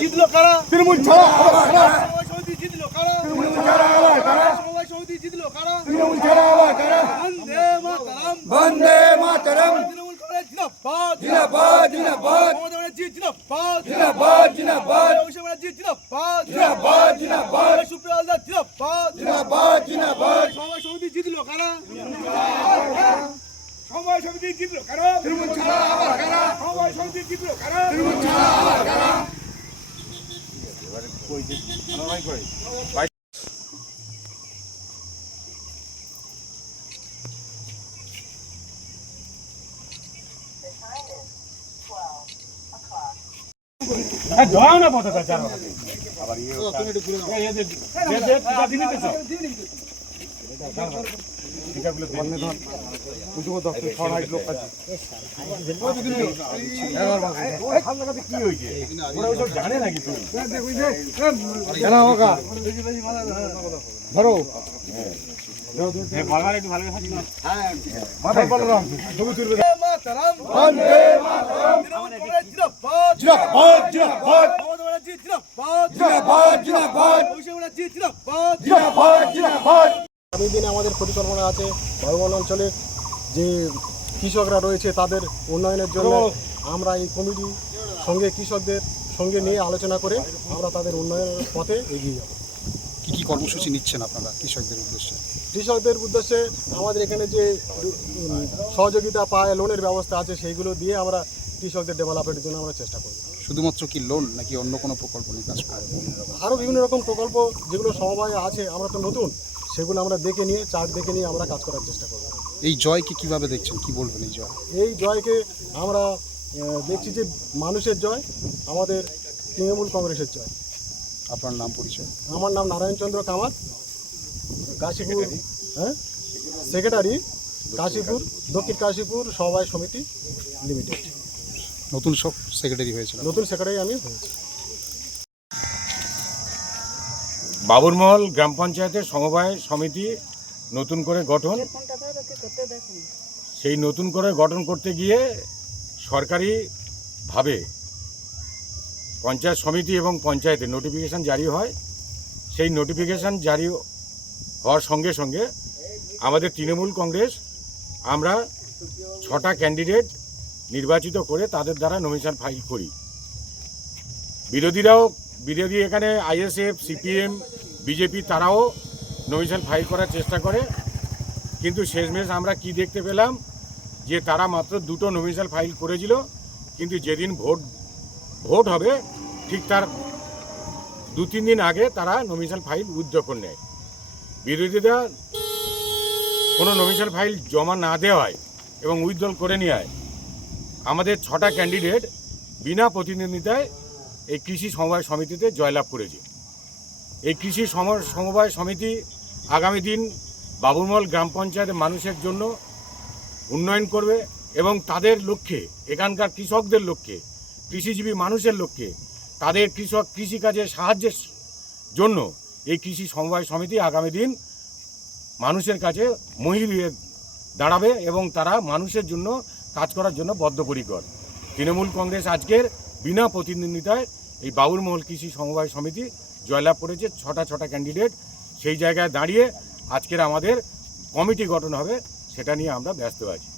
জিতলো কারা? তৃণমূল ছাড়া সমিতি জিতলো কারা? তৃণমূল ছাড়া সবাই সমিতি জিতলো কারা? তৃণমূল ছাড়া কারা? বন্দে মাতরম, বন্দে মাতরম। তৃণমূল কংগ্রেস জিন্দাবাদ, জিন্দাবাদ, জিন্দাবাদ। মমতা ব্যানার্জি জিন্দাবাদ, জিন্দাবাদ, জিন্দাবাদ। অভিষেক ব্যানার্জি জিন্দাবাদ, জিন্দাবাদ, জিন্দাবাদ। সুপ্রিয়া হালদার জিন্দাবাদ, জিন্দাবাদ, জিন্দাবাদ। সবাই সমিতি জিতলো কারা? সবাই সমিতি জিতলো কারা? তৃণমূল ছাড়া কারা? সবাই সমিতি জিতলো কারা? তৃণমূল ছাড়া কারা? যাও না পতাকা চার আবার তুমি একটু ঘুরে দাও। জানে নাকি তুই ধরো আগামী দিনে আমাদের পরিকল্পনা আছে বায়ুবন অঞ্চলে যে কৃষকরা রয়েছে তাদের উন্নয়নের জন্য আমরা এই কমিটির সঙ্গে কৃষকদের সঙ্গে নিয়ে আলোচনা করে আমরা তাদের উন্নয়নের পথে এগিয়ে যাব। কী কী কর্মসূচি নিচ্ছেন আপনারা কৃষকদের উদ্দেশ্যে? কৃষকদের উদ্দেশ্যে আমাদের এখানে যে সহযোগিতা পায় লোনের ব্যবস্থা আছে সেইগুলো দিয়ে আমরা কৃষকদের ডেভেলপমেন্টের জন্য আমরা চেষ্টা করব। শুধুমাত্র কি লোন নাকি অন্য কোনো প্রকল্প নিয়ে কাজ করব? আরও বিভিন্ন রকম প্রকল্প যেগুলো সমবায় আছে, আমরা তো নতুন, সেগুলো আমরা দেখে নিয়ে চার্ট দেখে নিয়ে আমরা কাজ করার চেষ্টা করব। এই জয়কে কিভাবে দেখছেন, কি বলবেন এই জয়? এই জয়কে আমরা দেখছি যে মানুষের জয়, আমাদের তৃণমূল কংগ্রেসের জয়। আপনার নাম পরিচয়? আমার নাম নারায়ণচন্দ্র কামার, কাশীপুর সেক্রেটারি, কাশীপুর দক্ষিণ কাশীপুর সমবায় সমিতি লিমিটেড। নতুন সব সেক্রেটারি হয়েছিল? নতুন সেক্রেটারি আমি হয়েছি। বাবুরমহল গ্রাম পঞ্চায়েতের সমবায় সমিতি নতুন করে গঠন, সেই নতুন করে গঠন করতে গিয়ে সরকারিভাবে পঞ্চায়েত সমিতি এবং পঞ্চায়েতের নোটিফিকেশান জারি হয়। সেই নোটিফিকেশান জারি হওয়ার সঙ্গে সঙ্গে আমাদের তৃণমূল কংগ্রেস আমরা 6টা ক্যান্ডিডেট নির্বাচিত করে তাদের দ্বারা নমিনেশন ফাইল করি। বিরোধী এখানে আইএসএফ, সিপিএম, বিজেপি তারাও নমিনেশন ফাইল করার চেষ্টা করে, কিন্তু শেষমেশ আমরা কি দেখতে পেলাম যে তারা মাত্র 2টো নমিনেশন ফাইল করেছিল, কিন্তু যেদিন ভোট হবে ঠিক তার 2-3 দিন আগে তারা নমিনেশন ফাইল উইথড্র করে নেয়। বিরোধীরা কোনো নমিনেশন ফাইল জমা না দেওয়ায় এবং উইথড্র করে নেওয়ায় আমাদের 6টা ক্যান্ডিডেট বিনা প্রতিদ্বন্দ্বিতায় এই কৃষি সমবায় সমিতিতে জয়লাভ করেছে। এই কৃষি সমবায় সমিতি আগামী দিন বাবুরমহল গ্রাম পঞ্চায়েতের মানুষের জন্য উন্নয়ন করবে এবং তাদের লক্ষ্যে, এখানকার কৃষকদের লক্ষ্যে, কৃষিজীবী মানুষের লক্ষ্যে, তাদের কৃষিকাজে সাহায্যের জন্য এই কৃষি সমবায় সমিতি আগামী দিন মানুষের কাছে মহিল হয়ে দাঁড়াবে এবং তারা মানুষের জন্য কাজ করার জন্য বদ্ধপরিকর। তৃণমূল কংগ্রেস আজকের বিনা প্রতিদ্বন্দ্বিতায় এই বাবুরমহল কৃষি সমবায় সমিতি জয়লাভ করেছে। 6টা ক্যান্ডিডেট সেই জায়গায় দাঁড়িয়ে আজকের আমাদের কমিটি গঠন হবে, সেটা নিয়ে আমরা ব্যস্ত আছি।